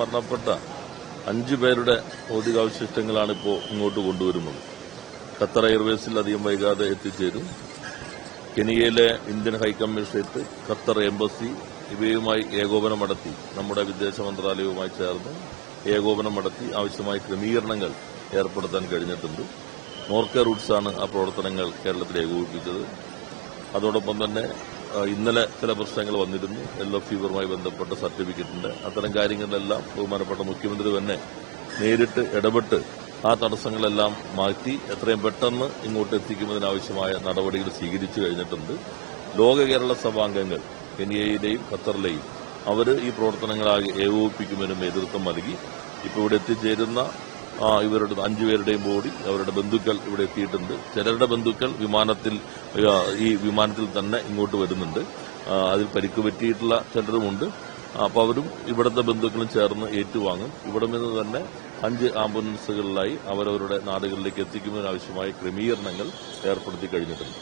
മരണപ്പെട്ട 5 പേരുടെ ഭൗതികാവശിഷ്ടങ്ങളാണ് ഇപ്പോൾ ഇങ്ങോട്ട് കൊണ്ടുവരുന്നത്. ഖത്തർ എയർവേസിൽ അധികം വൈകാതെ എത്തിച്ചേരും. കെനിയയിലെ ഇന്ത്യൻ ഹൈക്കമ്മീഷണറേറ്റ്, ഖത്തർ എംബസി ഇവയുമായി ഏകോപനം നടത്തി, നമ്മുടെ വിദേശ മന്ത്രാലയവുമായി ചേർന്ന് ഏകോപനം നടത്തി ആവശ്യമായ ക്രമീകരണങ്ങൾ ഏർപ്പെടുത്താൻ കഴിഞ്ഞിട്ടുണ്ട്. നോർക്ക റൂട്ട്സാണ് ആ പ്രവർത്തനങ്ങൾ കേരളത്തിൽ ഏകോപിപ്പിച്ചത്. അതോടൊപ്പം തന്നെ ഇന്നലെ ചില പ്രശ്നങ്ങൾ വന്നിരുന്നു. യെല്ലോ ഫീവറുമായി ബന്ധപ്പെട്ട സർട്ടിഫിക്കറ്റിന്റെ അത്തരം കാര്യങ്ങളിലെല്ലാം ബഹുമാനപ്പെട്ട മുഖ്യമന്ത്രി തന്നെ നേരിട്ട് ഇടപെട്ട് ആ തടസ്സങ്ങളെല്ലാം മാറ്റി എത്രയും പെട്ടെന്ന് ഇങ്ങോട്ട് എത്തിക്കുന്നതിനാവശ്യമായ നടപടികൾ സ്വീകരിച്ചു കഴിഞ്ഞിട്ടുണ്ട്. ലോക കേരള സഭാംഗങ്ങൾ കെനിയയിലെയും ഖത്തറിലെയും അവർ ഈ പ്രവർത്തനങ്ങൾ ഏകോപിപ്പിക്കുന്നതിനും നേതൃത്വം നൽകി. ഇപ്പോൾ ഇവിടെ എത്തിച്ചേരുന്ന ഇവരുടെ 5 പേരുടെയും ബോഡി അവരുടെ ബന്ധുക്കൾ ഇവിടെ എത്തിയിട്ടുണ്ട്. ചിലരുടെ ബന്ധുക്കൾ ഈ വിമാനത്തിൽ തന്നെ ഇങ്ങോട്ട് വരുന്നുണ്ട്. അതിൽ പരിക്ക് പറ്റിയിട്ടുള്ള ചിലരുമുണ്ട്. അപ്പോൾ അവരും ഇവിടുത്തെ ബന്ധുക്കളും ചേർന്ന് ഏറ്റുവാങ്ങും. ഇവിടെ നിന്ന് തന്നെ 5 ആംബുലൻസുകളിലായി അവരവരുടെ നാടുകളിലേക്ക് എത്തിക്കുന്നതിനാവശ്യമായ ക്രമീകരണങ്ങൾ ഏർപ്പെടുത്തി കഴിഞ്ഞിട്ടുണ്ട്.